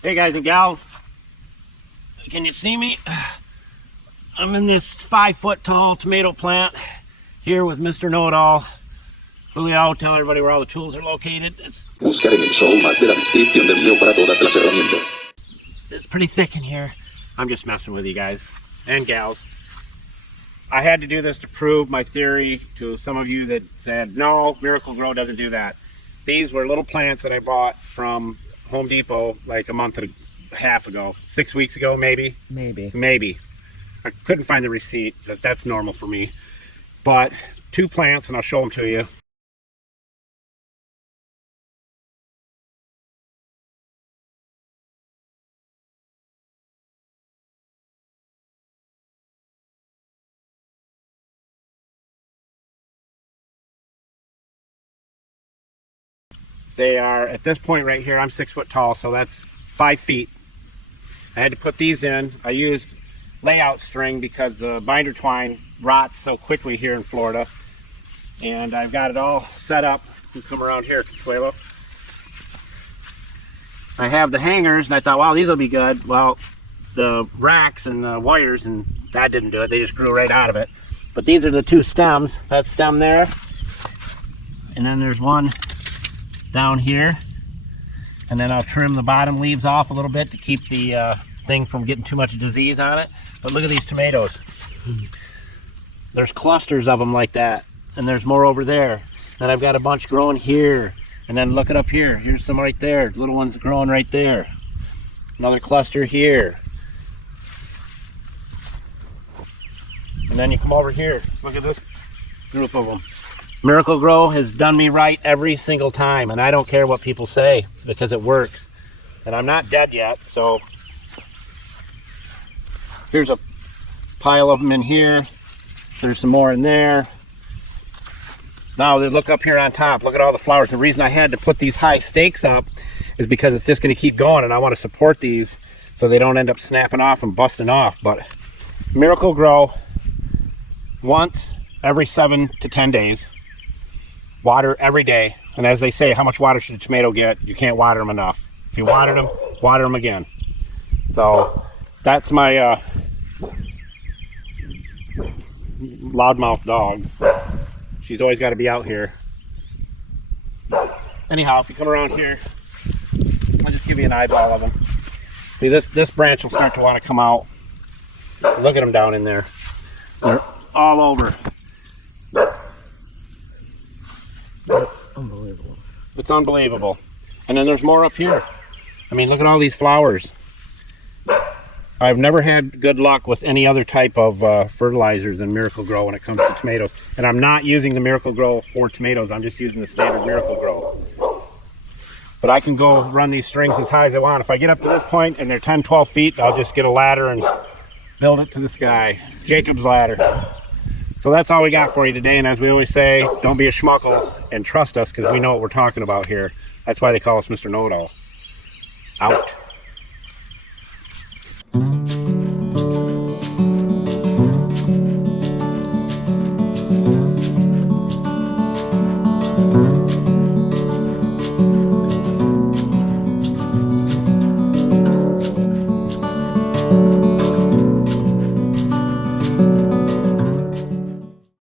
Hey guys and gals, can you see me? I'm in this 5-foot tall tomato plant here with Mr. Know-It-All. Julio, tell everybody where all the tools are located. Buscar en el show más de la descripción del video para todas las herramientas. It's pretty thick in here. I'm just messing with you guys and gals. I had to do this to prove my theory to some of you that said, no, Miracle Grow doesn't do that. These were little plants that I bought from Home Depot like a month and a half ago, 6 weeks ago, maybe. I couldn't find the receipt, but that's normal for me. But 2 plants, and I'll show them to you. They are, at this point right here, I'm 6 foot tall, so that's 5 feet. I had to put these in. I used layout string because the binder twine rots so quickly here in Florida. And I've got it all set up. You come around here, Consuelo. I have the hangers, and I thought, wow, these will be good. Well, the racks and the wires, and that didn't do it. They just grew right out of it. But these are the 2 stems. That stem there. And then there's one down here, and then I'll trim the bottom leaves off a little bit to keep the thing from getting too much disease on it. But look at these tomatoes. There's clusters of them like that, and there's more over there. Then I've got a bunch growing here, and then look it up here. Here's some right there, little ones growing right there. Another cluster here. And then you come over here. Look at this group of them. Miracle Grow has done me right every single time, and I don't care what people say because it works. And I'm not dead yet, so here's a pile of them in here. There's some more in there. Now they look up here on top. Look at all the flowers. The reason I had to put these high stakes up is because it's just going to keep going, and I want to support these so they don't end up snapping off and busting off. But Miracle Grow once every 7 to 10 days. Water every day, and as they say, how much water should a tomato get? You can't water them enough. If you water them again. So that's my loudmouth dog. She's always got to be out here. Anyhow, if you come around here, I'll just give you an eyeball of them. See, this branch will start to want to come out. Look at them down in there. They're all over. That's unbelievable. It's unbelievable. And then there's more up here. I mean, look at all these flowers. I've never had good luck with any other type of fertilizers than Miracle Grow when it comes to tomatoes. And I'm not using the Miracle Grow for tomatoes. I'm just using the standard Miracle Grow. But I can go run these strings as high as I want. If I get up to this point and they're 10, 12 feet, I'll just get a ladder and build it to the sky. Jacob's ladder. So that's all we got for you today, and as we always say, don't be a schmuckle and trust us because we know what we're talking about here. That's why they call us Mr. Know-It-All. Out.